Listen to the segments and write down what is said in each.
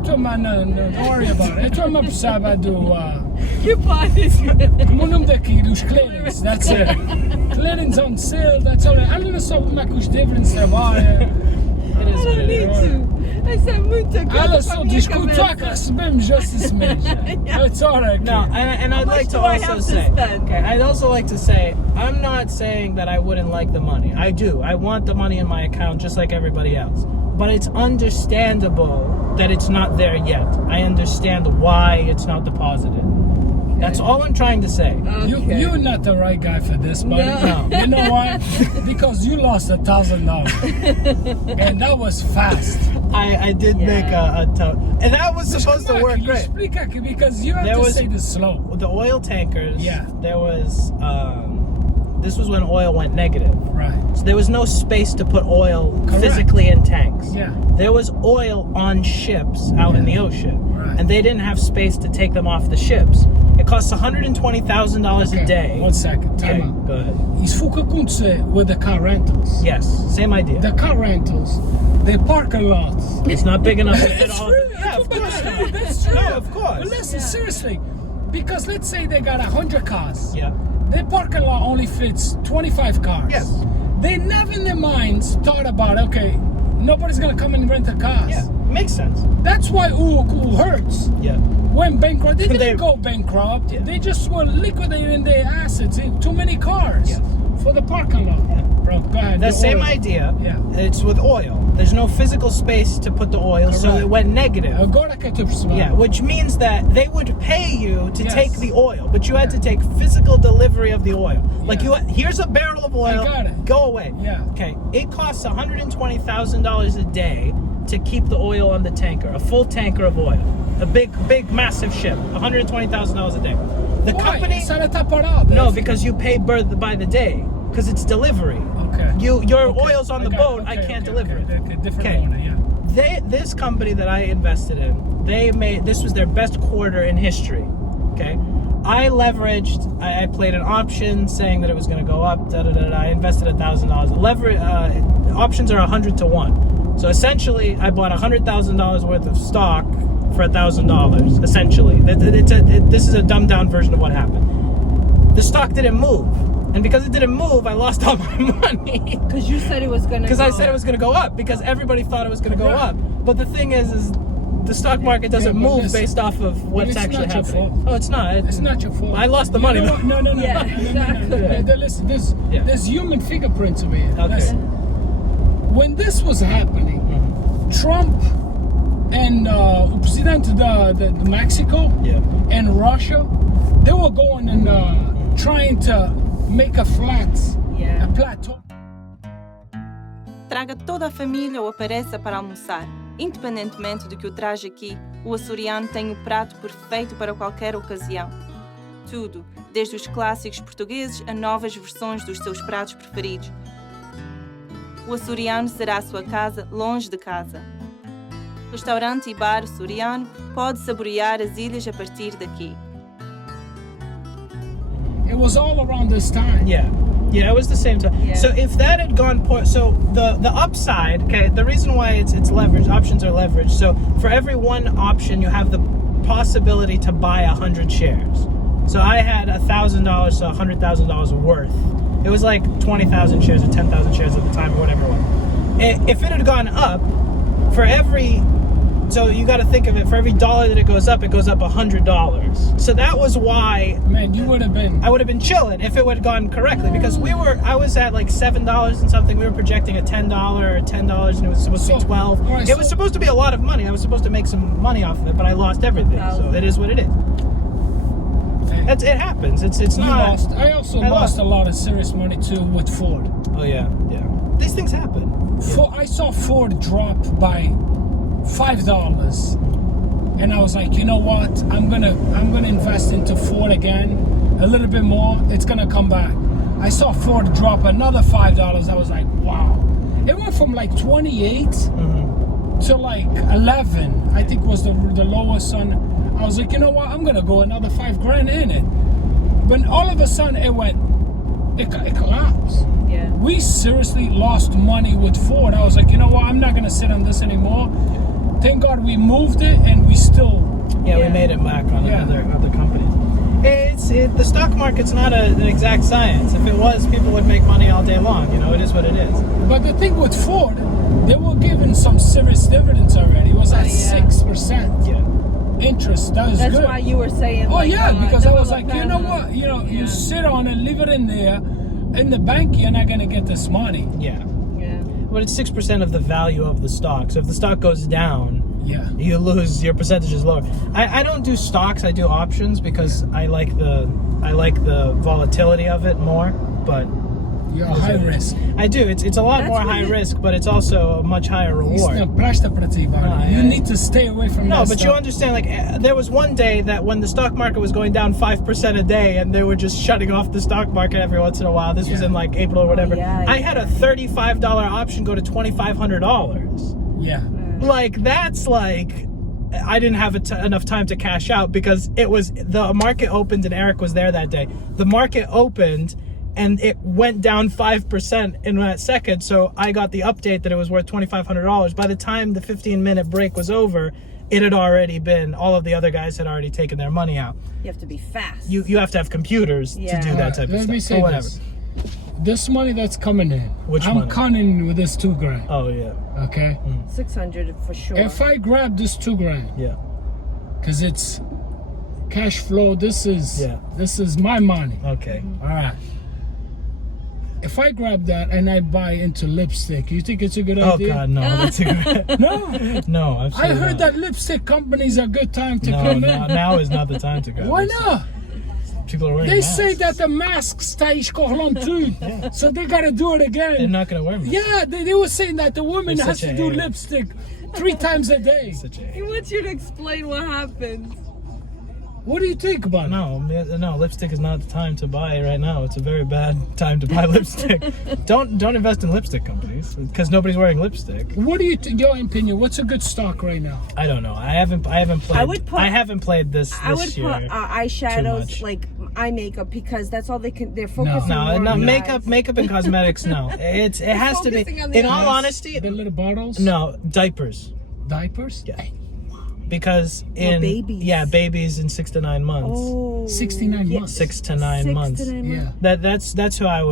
tua mana, don't worry about it. A tua mãe precisava do... Que pode. Como o nome daquilo, os clearings, that's it. Clearings on sale, that's all. Ela não sabe como é que os dividends trabalham. I don't need to. Essa é muita coisa. Ela só diz que o que recebemos just esse mês. It's alright. No, and I'd like to also say, okay, I'd also like to say, I'm not saying that I wouldn't like the money. I do. I want the money in my account just like everybody else. But it's understandable that it's not there yet. I understand why it's not deposited. That's all I'm trying to say. Okay. You're not the right guy for this, buddy. No. You know why? Because you lost $1,000. And that was fast. I did make a tough... And that was supposed to work great. Explica, because you have to say this slow. The oil tankers, there was... this was when oil went negative. Right. So there was no space to put oil physically in tanks. Yeah. There was oil on ships out in the ocean. Right. And they didn't have space to take them off the ships. It costs $120,000 a day. 1 second. Time out. Go ahead. Isso foi o que aconteceu with the car rentals. Yes, same idea. The car rentals, they park a lot. It's not big enough to fit all. Yeah, of course. That's true. No, of course. But listen, seriously, because let's say they got 100 cars. Yeah. Their parking lot only fits 25 cars. Yes. They never in their minds thought about, okay, nobody's gonna come and rent the cars. Yeah, makes sense. That's why Uruku hurts. Yeah. Went bankrupt. They didn't go bankrupt. Yeah. They just were liquidating their assets. Too many cars for the parking lot. Yeah. Bro, go ahead. The same idea. Yeah. It's with oil. There's no physical space to put the oil, so it went negative. Agora que tu percebes. Yeah, which means that they would pay you to take the oil, but you had to take physical delivery of the oil. Like here's a barrel of oil. I got it. Go away. Yeah. Okay. It costs $120,000 a day to keep the oil on the tanker, a full tanker of oil, a big, massive ship, $120,000 a day. The company. No, because you pay by the day, because it's delivery. Okay. Your oil's on the boat. I can't deliver it. Different owner, yeah. This company that I invested in, this was their best quarter in history. Okay. I leveraged. I played an option saying that it was going to go up. I invested $1,000. Options are 100 to 1. So essentially, I bought $100,000 worth of stock for $1,000. Essentially, this is a dumbed down version of what happened. The stock didn't move, and because it didn't move, I lost all my money. Because you said it was going to. Because I said it was going to go up. Because everybody thought it was going to go up. But the thing is the stock market doesn't move based off of what's actually happening. Oh, it's not. It's not your fault. I lost the money. No. Yeah, exactly. Listen, there's human fingerprints over here. Okay. Listen. When this was happening, Trump and o presidente de Mexico and Russia, they were going and trying to make a plateau. Traga toda a família ou apareça para almoçar. Independentemente do que o traje aqui, o açoriano tem o prato perfeito para qualquer ocasião. Tudo, desde os clássicos portugueses a novas versões dos seus pratos preferidos. O açoriano será a sua casa longe de casa. Restaurante e bar açoriano pode saborear as ilhas a partir daqui. It was all around this time. Yeah, it was the same time. Yeah. So if that had gone poor, so the upside, okay, the reason why it's leveraged, options are leveraged. So for every one option, you have the possibility to buy 100 shares. So I had $1,000, so $100,000 worth. It was like 20,000 shares or 10,000 shares at the time or whatever it was. If it had gone up, so you got to think of it, for every dollar that it goes up $100. So that was why. Man, I would have been chilling if it would have gone correctly, because I was at like $7 and something. We were projecting a $10 or $10 and it was supposed to be 12. Right, it was supposed to be a lot of money. I was supposed to make some money off of it, but I lost everything. So it is what it is. It happens. It's not. I also lost a lot of serious money too with Ford. Oh yeah. These things happen. I saw Ford drop by $5, and I was like, you know what? I'm gonna invest into Ford again, a little bit more. It's gonna come back. I saw Ford drop another $5. I was like, wow. It went from like 28 to like 11. I think was the lowest one. I was like, you know what? I'm gonna go another $5,000 in it. But all of a sudden, it collapsed. Yeah. We seriously lost money with Ford. I was like, you know what? I'm not gonna sit on this anymore. thank God we moved it and we still. Yeah, we Yeah. made it back on Yeah. other companies. The stock market's not an exact science. If it was, people would make money all day long. You know, it is what it is. But the thing with Ford, they were giving some serious dividends already. It was at yeah. 6% Yeah. interest. That was That's good. why you were saying. Oh like, yeah, because I was like, you know developer. what? You know, Yeah. you sit on it, leave it in there. In the bank, you're not gonna get this money. Yeah. Yeah. But it's 6% of the value of the stock. So if the stock goes down, Yeah. you lose, your percentage is lower. I don't do stocks, I do options because I like the volatility of it more. But You're high risk. I do. It's a lot That's more what high it- risk, but it's also a much higher reward. You need to stay away from No, that but you stuff. understand, like, there was one day that when the stock market was going down 5% a day and they were just shutting off the stock market every once in a while. This was Yeah. in, like, April or whatever. yeah, I had a $35 option go to $2,500. Yeah. Like, that's like... I didn't have enough time to cash out because the market opened and Eric was there that day. The market opened and it went down 5% in that second. So I got the update that it was worth $2,500. By the time the 15-minute break was over, it had already been, all of the other guys had already taken their money out. You have to be fast. You have to have computers to Yeah. do that type of Let stuff. me Or say whatever. this. This money that's coming in, Which I'm money? counting with this $2,000. Oh, yeah. Okay? 600 for sure. If I grab this $2,000, Yeah. because it's cash flow, this is my money. Okay. All right. If I grab that and I buy into lipstick, you think it's a good Oh, idea? God, no. That's a good... No. No, I absolutely heard not. that lipstick companies are a good time to No, come no, in. now is not the time to go. Why not? People are wearing They masks. say that the masks está escorrendo tudo, so they gotta do it They're again. not going to wear masks. Yeah, they were saying that the woman They're has such to a do hater. lipstick 3 times a day. Such a... He wants you to explain what happened. What do you think about it? No, lipstick is not the time to buy right now. It's a very bad time to buy lipstick. Don't invest in lipstick companies because nobody's wearing lipstick. What do you think? Your opinion? What's a good stock right now? I don't know. I haven't played. I haven't played this I would year. put Too eyeshadows, much. like eye makeup, because that's all they're focusing No, more on makeup, eyes. makeup and cosmetics. No, it has to be. focusing on the In all eyes. honesty, The little bottles? no diapers Diapers? Yeah. because babies. babies in 6 to 9 months. Oh, 69 yeah. months. 6 to 9 months. 6 to 9 months. Yeah. That's who I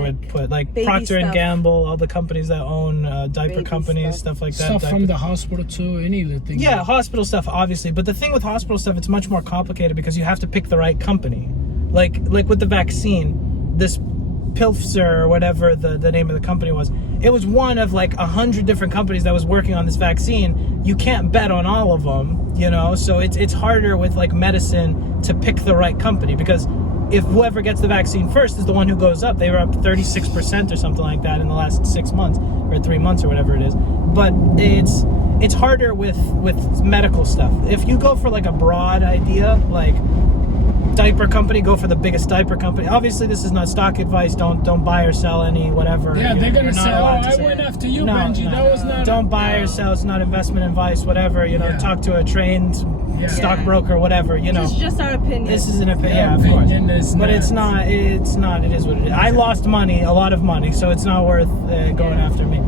would put, like Baby Procter and stuff. Gamble, all the companies that own diaper Baby companies, stuff. stuff like that. Stuff from diaper- the hospital too, any of the things. Yeah, hospital stuff, obviously. But the thing with hospital stuff, it's much more complicated because you have to pick the right company. Like with the vaccine, this Pilfzer or whatever the name of the company was, it was one of like 100 different companies that was working on this vaccine. You can't bet on all of them, you know? So it's harder with like medicine to pick the right company because if whoever gets the vaccine first is the one who goes up. They were up 36% or something like that in the last 6 months or 3 months or whatever it is. But it's harder with medical stuff. If you go for like a broad idea, like diaper company, go for the biggest diaper company. Obviously, this is not stock advice. Don't buy or sell any whatever. Yeah, they're gonna You're not say, allowed to I say went it. after you, No, Benji. no. That was not. Don't buy or sell. It's not investment advice. Whatever, you know. Yeah. Talk to a trained stockbroker, whatever. You know. It's just our opinion. This is an opinion. Your Yeah, of course. opinion is But not. it's not. It's not. It is what it is. I lost money, a lot of money, so it's not worth going after me.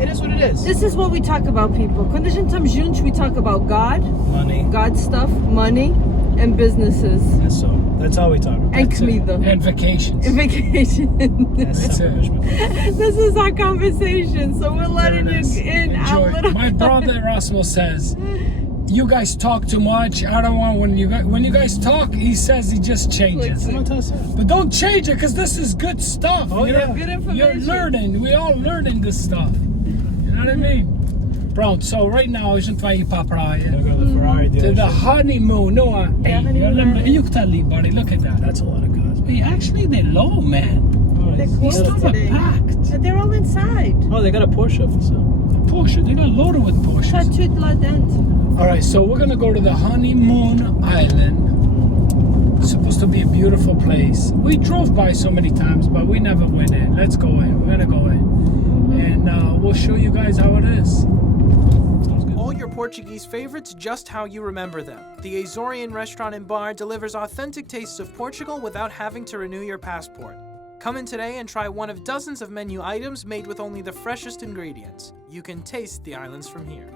It is what it is. This is what we talk about, people. Quando a gente estamos juntos, we talk about God, Money. God stuff, money, and businesses. That's all we talk about. And That's it. comida. And vacations. And vacation. That's it. This is our conversation, so we're letting you in our Enjoy. little... My brother Russell says, "You guys talk too much. I don't want when you guys talk." He says he just changes it. But don't change it because this is good stuff. Oh, you yeah. know? Good information. You're learning. We all learning this stuff. You know what I mean? Bro, so right now a gente vai ir para a praia. Go to the Ferrari To the dealership. honeymoon. No, Yeah, hey, honeymoon. you can leave, buddy. Look at that. That's a lot of cars. Hey, actually, they're low, man. They're Oh, close These today. are packed. But they're all inside. oh, they got a Porsche for sale. Porsche. They got loaded with Tá Porsches. tudo lá dentro. All right, so we're gonna go to the honeymoon island. It's supposed to be a beautiful place. We drove by so many times, but we never went in. Let's go in. We're gonna go in, and we'll show you guys how it is. All your Portuguese favorites just how you remember them. The Azorean Restaurant and Bar delivers authentic tastes of Portugal without having to renew your passport. Come in today and try one of dozens of menu items made with only the freshest ingredients. You can taste the islands from here.